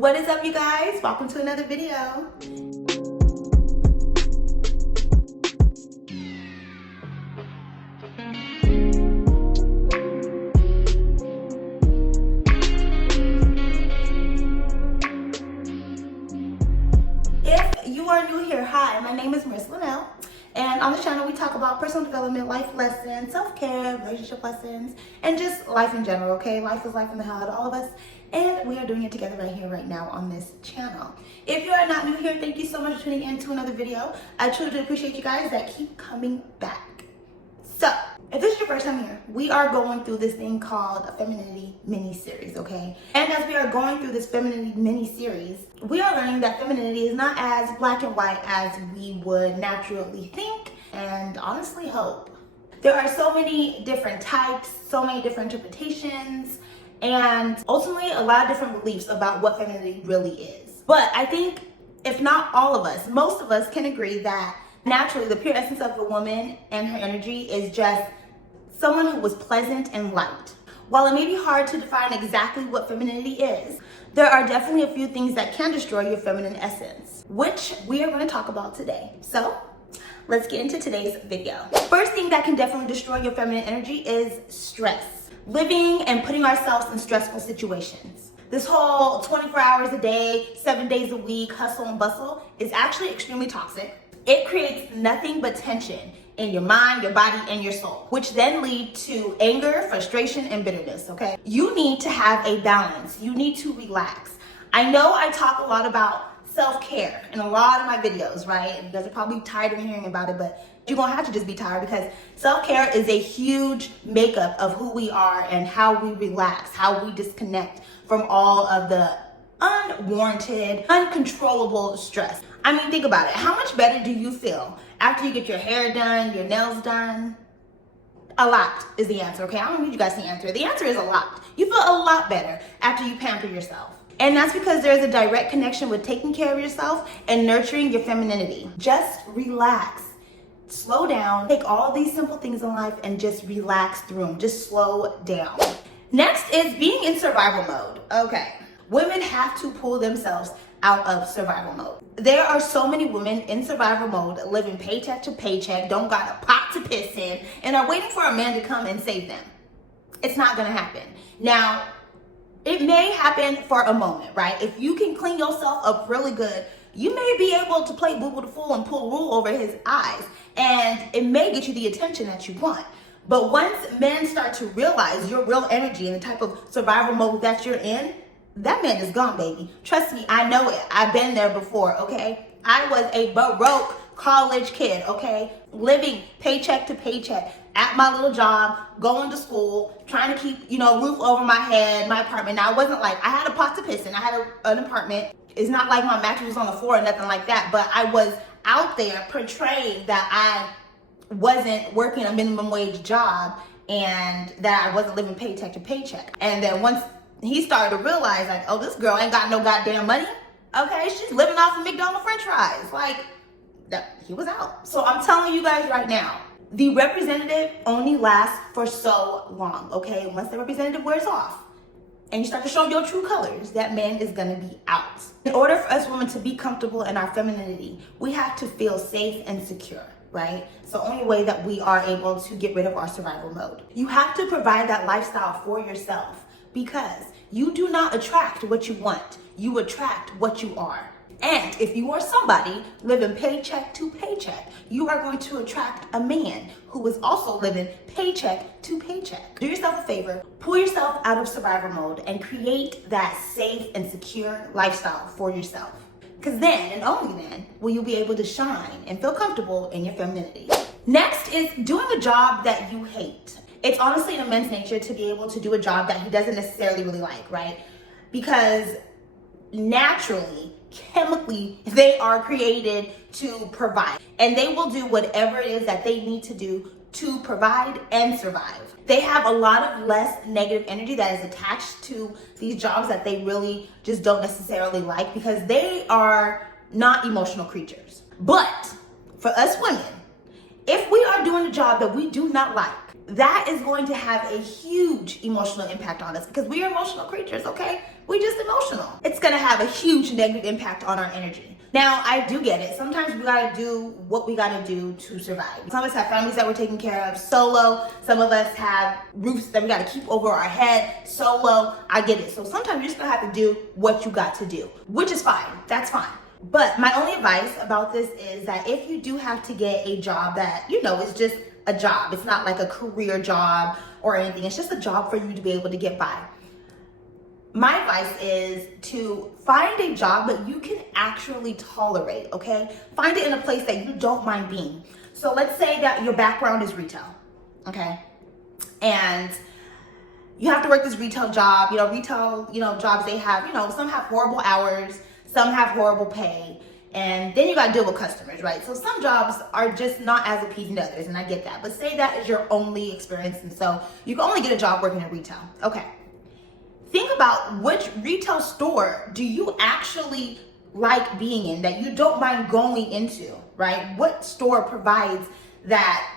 What is up, you guys? Welcome to another video. If you are new here, hi, my name is Marissa Linnell, and on this channel we talk about personal development, life lessons, self-care, relationship lessons, and just life in general, okay? Life is life in the hell to all of us, and we are doing it together right here, right now on this channel. If you are not new here, thank you so much for tuning in to another video. I truly do appreciate you guys that keep coming back. So, if this is your first time here, we are going through this thing called a Femininity mini-series, okay? And as we are going through this Femininity mini-series, we are learning that femininity is not as black and white as we would naturally think and honestly hope. There are so many different types, so many different interpretations, and ultimately a lot of different beliefs about what femininity really is. But I think if not all of us, most of us can agree that naturally the pure essence of a woman and her energy is just someone who was pleasant and light. While it may be hard to define exactly what femininity is, there are definitely a few things that can destroy your feminine essence, which we are going to talk about today. So let's get into today's video. First thing that can definitely destroy your feminine energy is stress. Living and putting ourselves in stressful situations. This whole 24 hours a day, 7 days a week, hustle and bustle is actually extremely toxic. It creates nothing but tension in your mind, your body, and your soul, which then lead to anger, frustration, and bitterness, okay? You need to have a balance. You need to relax. I know I talk a lot about self-care in a lot of my videos, right? You guys are probably tired of hearing about it, but you're gonna have to just be tired because self-care is a huge makeup of who we are and how we relax, how we disconnect from all of the unwarranted, uncontrollable stress. I mean, think about it. How much better do you feel after you get your hair done, your nails done? A lot is the answer, okay? I don't need you guys to answer. The answer is a lot. You feel a lot better after you pamper yourself. And that's because there's a direct connection with taking care of yourself and nurturing your femininity. Just relax. Slow down. Take all these simple things in life and just relax through them. Just slow down. Next is being in survival mode. Okay. Women have to pull themselves out of survival mode. There are so many women in survival mode living paycheck to paycheck, don't got a pot to piss in, and are waiting for a man to come and save them. It's not gonna happen. Now, it may happen for a moment, right? If you can clean yourself up really good, you may be able to play boo-boo the fool and pull wool over his eyes, and it may get you the attention that you want. But once men start to realize your real energy and the type of survival mode that you're in, that man is gone, baby. Trust me, I know it. I've been there before, okay? I was a broke college kid, okay? Living paycheck to paycheck at my little job, going to school, trying to keep, roof over my head, my apartment. Now, it wasn't like I had a pot to piss in. I had an apartment. It's not like my mattress was on the floor or nothing like that, but I was out there portraying that I wasn't working a minimum wage job and that I wasn't living paycheck to paycheck. And then once he started to realize, like, oh, this girl ain't got no goddamn money. Okay, she's living off of McDonald's french fries. Like, he was out. So I'm telling you guys right now, the representative only lasts for so long, okay? Once the representative wears off and you start to show your true colors, that man is gonna be out. In order for us women to be comfortable in our femininity, we have to feel safe and secure, right? It's the only way that we are able to get rid of our survival mode. You have to provide that lifestyle for yourself, because you do not attract what you want. You attract what you are. And if you are somebody living paycheck to paycheck, you are going to attract a man who is also living paycheck to paycheck. Do yourself a favor, pull yourself out of survival mode and create that safe and secure lifestyle for yourself. Because then, and only then, will you be able to shine and feel comfortable in your femininity. Next is doing a job that you hate. It's honestly in a man's nature to be able to do a job that he doesn't necessarily really like, right? Because naturally, chemically, they are created to provide. And they will do whatever it is that they need to do to provide and survive. They have a lot of less negative energy that is attached to these jobs that they really just don't necessarily like because they are not emotional creatures. But for us women, if we are doing a job that we do not like, that is going to have a huge emotional impact on us because we are emotional creatures, okay? We're just emotional. It's gonna have a huge negative impact on our energy. Now, I do get it. Sometimes we gotta do what we gotta do to survive. Some of us have families that we're taking care of solo. Some of us have roofs that we gotta keep over our head solo. I get it. So sometimes you're just gonna have to do what you got to do, which is fine. That's fine. But my only advice about this is that if you do have to get a job that, is just a job, it's not like a career job or anything, it's just a job for you to be able to get by. My advice is to find a job that you can actually tolerate, okay? Find it in a place that you don't mind being. So let's say that your background is retail, okay? And you have to work this retail job, retail, jobs they have, some have horrible hours, some have horrible pay, and then you gotta deal with customers, right? So some jobs are just not as appeasing to others, and I get that. But say that is your only experience, and so you can only get a job working in retail. Okay. Think about which retail store do you actually like being in that you don't mind going into, right? What store provides that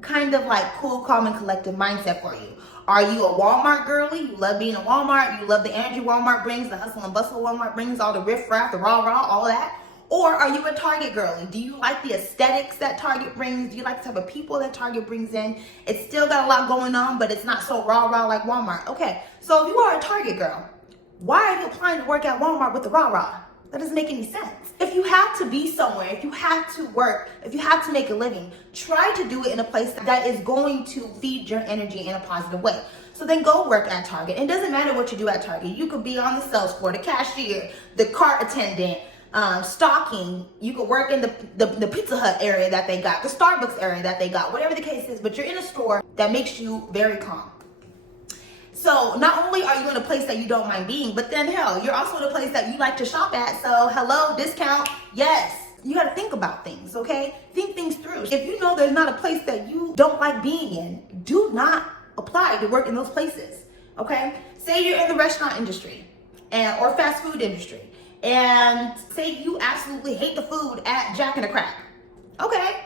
kind of like cool, calm, and collective mindset for you? Are you a Walmart girly? You love being in Walmart. You love the energy Walmart brings, the hustle and bustle Walmart brings, all the riff-raff, the rah-rah, all that. Or are you a Target girly? Do you like the aesthetics that Target brings? Do you like the type of people that Target brings in? It's still got a lot going on, but it's not so rah-rah like Walmart. Okay, so if you are a Target girl, why are you applying to work at Walmart with the rah-rah? That doesn't make any sense. If you have to be somewhere, if you have to work, if you have to make a living, try to do it in a place that is going to feed your energy in a positive way. So then go work at Target. It doesn't matter what you do at Target. You could be on the sales floor, the cashier, the cart attendant, stocking. You could work in the Pizza Hut area that they got, the Starbucks area that they got, whatever the case is, but you're in a store that makes you very calm. So not only are you in a place that you don't mind being, but then hell, you're also in a place that you like to shop at. So hello, discount, yes. You gotta think about things, okay? Think things through. If you know there's not a place that you don't like being in, do not apply to work in those places, okay? Say you're in the restaurant industry or fast food industry, and say you absolutely hate the food at Jack and the Crack. Okay,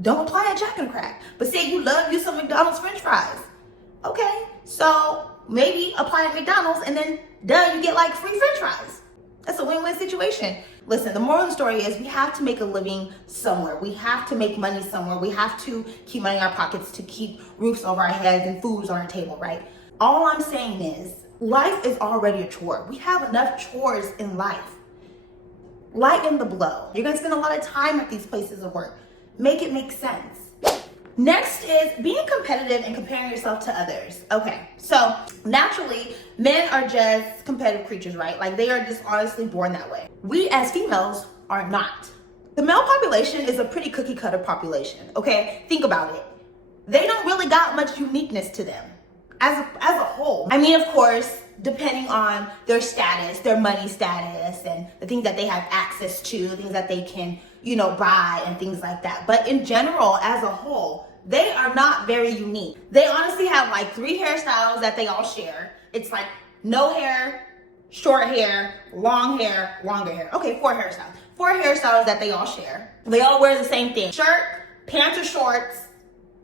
don't apply at Jack and the Crack. But say you love you some McDonald's French fries. Okay, so maybe apply at McDonald's and then you get like free French fries. That's a win-win situation. Listen, the moral of the story is we have to make a living somewhere. We have to make money somewhere. We have to keep money in our pockets to keep roofs over our heads and foods on our table, right? All I'm saying is life is already a chore. We have enough chores in life. Lighten the blow. You're gonna spend a lot of time at these places of work. Make it make sense. Next is being competitive and comparing yourself to others. Okay, so naturally, men are just competitive creatures, right? Like they are just honestly born that way. We as females are not. The male population is a pretty cookie cutter population, okay? Think about it. They don't really got much uniqueness to them as a whole. I mean, of course, depending on their status, their money status, and the things that they have access to, things that they can, buy and things like that. But in general, as a whole, they are not very unique. They honestly have like 3 hairstyles that they all share. It's like no hair, short hair, long hair, longer hair. Okay, 4 hairstyles. 4 hairstyles that they all share. They all wear the same thing. Shirt, pants or shorts,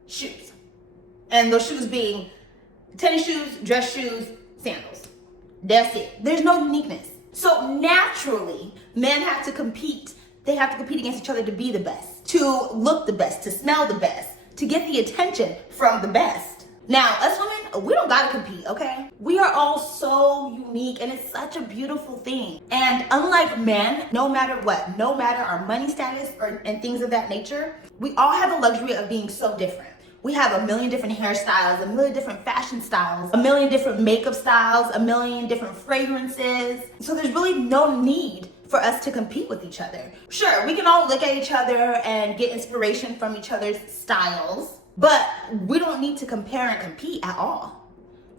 shoes. And those shoes being tennis shoes, dress shoes, sandals. That's it. There's no uniqueness. So naturally, men have to compete. They have to compete against each other to be the best, to look the best, to smell the best, to get the attention from the best. Now, us women, we don't gotta compete, okay? We are all so unique and it's such a beautiful thing. And unlike men, no matter what, no matter our money status and things of that nature, we all have the luxury of being so different. We have a million different hairstyles, a million different fashion styles, a million different makeup styles, a million different fragrances. So there's really no need for us to compete with each other. Sure, we can all look at each other and get inspiration from each other's styles, but we don't need to compare and compete at all.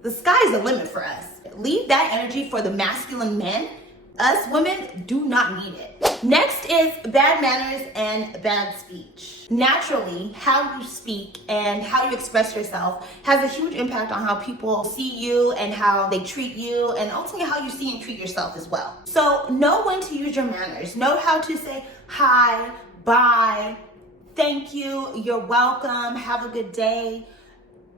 The sky's the limit for us. Leave that energy for the masculine men. Us women do not need it. Next is bad manners and bad speech. Naturally, how you speak and how you express yourself has a huge impact on how people see you and how they treat you, and ultimately how you see and treat yourself as well. So know when to use your manners. Know how to say hi, bye, thank you, you're welcome, have a good day.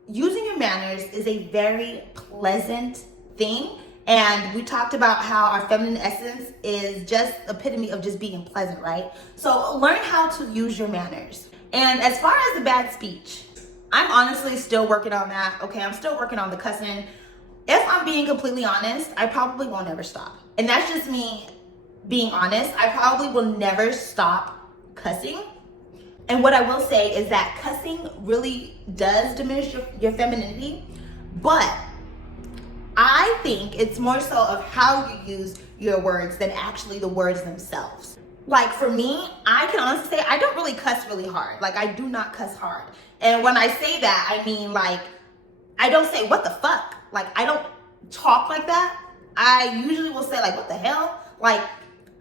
using your manners is a very pleasant thing. And we talked about how our feminine essence is just epitome of just being pleasant, right? So learn how to use your manners. And as far as the bad speech, I'm honestly still working on that. Okay, I'm still working on the cussing. If I'm being completely honest, I probably won't ever stop. And that's just me being honest. I probably will never stop cussing. And what I will say is that cussing really does diminish your femininity, but I think it's more so of how you use your words than actually the words themselves. Like for me, I can honestly say I don't really cuss really hard. Like I do not cuss hard. And when I say that, I mean like, I don't say what the fuck. Like I don't talk like that. I usually will say like, what the hell? Like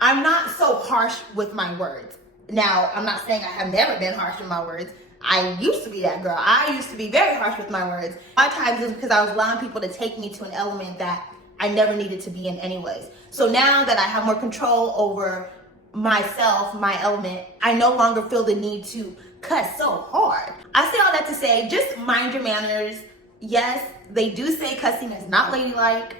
I'm not so harsh with my words. Now, I'm not saying I have never been harsh with my words. I used to be that girl. I used to be very harsh with my words. A lot of times it's because I was allowing people to take me to an element that I never needed to be in anyways. So now that I have more control over myself, my element, I no longer feel the need to cuss so hard. I say all that to say, just mind your manners. Yes, they do say cussing is not ladylike.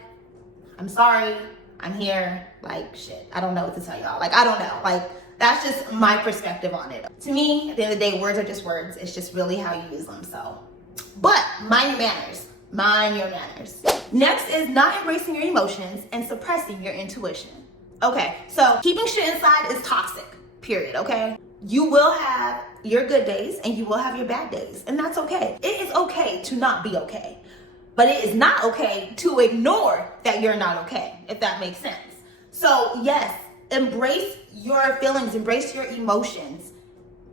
I'm sorry. I'm here. Like, shit. I don't know what to tell y'all. Like, I don't know. Like, that's just my perspective on it. To me, at the end of the day, words are just words. It's just really how you use them. So, but mind your manners. Mind your manners. Next is not embracing your emotions and suppressing your intuition. Okay, so keeping shit inside is toxic, period, okay? You will have your good days and you will have your bad days, and that's okay. It is okay to not be okay, but it is not okay to ignore that you're not okay, if that makes sense. So yes, embrace your feelings, embrace your emotions.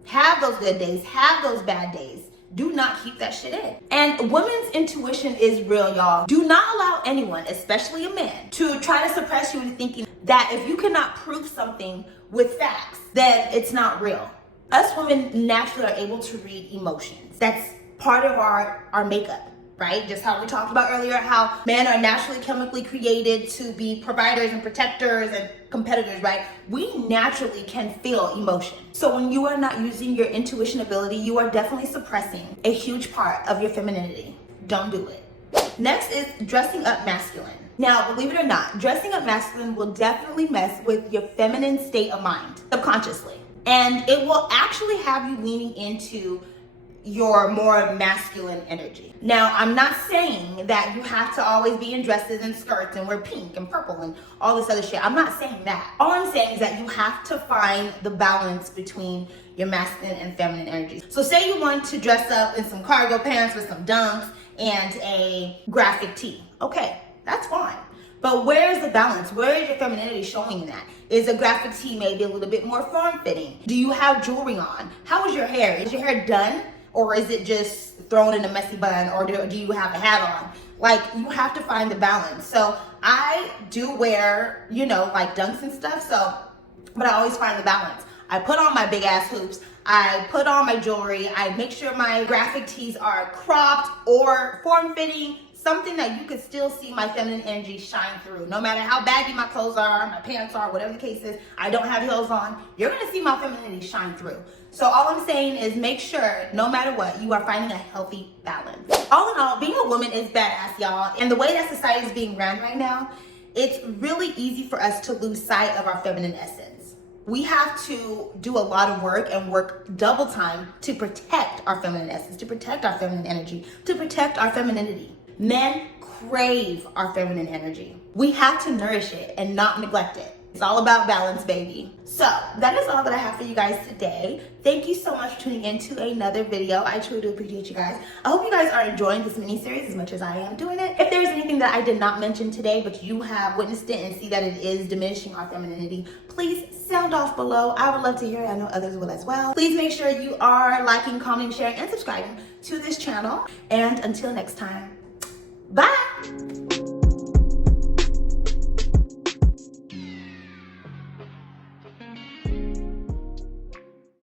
Have those good days, have those bad days. Do not keep that shit in. And women's intuition is real, y'all. Do not allow anyone, especially a man, to try to suppress you into thinking that if you cannot prove something with facts, then it's not real. Us women naturally are able to read emotions. That's part of our makeup, right? Just how we talked about earlier, how men are naturally chemically created to be providers and protectors and competitors, right? We naturally can feel emotion. So when you are not using your intuition ability, you are definitely suppressing a huge part of your femininity. Don't do it. Next is dressing up masculine. Now, believe it or not, dressing up masculine will definitely mess with your feminine state of mind subconsciously. And it will actually have you leaning into your more masculine energy. Now, I'm not saying that you have to always be in dresses and skirts and wear pink and purple and all this other shit. I'm not saying that. All I'm saying is that you have to find the balance between your masculine and feminine energy. So say you want to dress up in some cargo pants with some dunks and a graphic tee. Okay, that's fine. But where's the balance? Where is your femininity showing in that? Is a graphic tee maybe a little bit more form-fitting? Do you have jewelry on? How is your hair? Is your hair done? Or is it just thrown in a messy bun? Or do you have a hat on? Like, you have to find the balance. So I do wear, like dunks and stuff. So, but I always find the balance. I put on my big ass hoops. I put on my jewelry. I make sure my graphic tees are cropped or form-fitting. Something that you could still see my feminine energy shine through. No matter how baggy my clothes are, my pants are, whatever the case is, I don't have heels on, you're gonna see my femininity shine through. So all I'm saying is make sure, no matter what, you are finding a healthy balance. All in all, being a woman is badass, y'all. And the way that society is being run right now, it's really easy for us to lose sight of our feminine essence. We have to do a lot of work and work double time to protect our feminine essence, to protect our feminine energy, to protect our femininity. Men crave our feminine energy. We have to nourish it and not neglect it. It's all about balance, baby. So that is all that I have for you guys today. Thank you so much for tuning in to another video. I truly do appreciate you guys. I hope you guys are enjoying this mini-series as much as I am doing it. If there's anything that I did not mention today, but you have witnessed it and see that it is diminishing our femininity, please sound off below. I would love to hear it. I know others will as well. Please make sure you are liking, commenting, sharing, and subscribing to this channel. And until next time,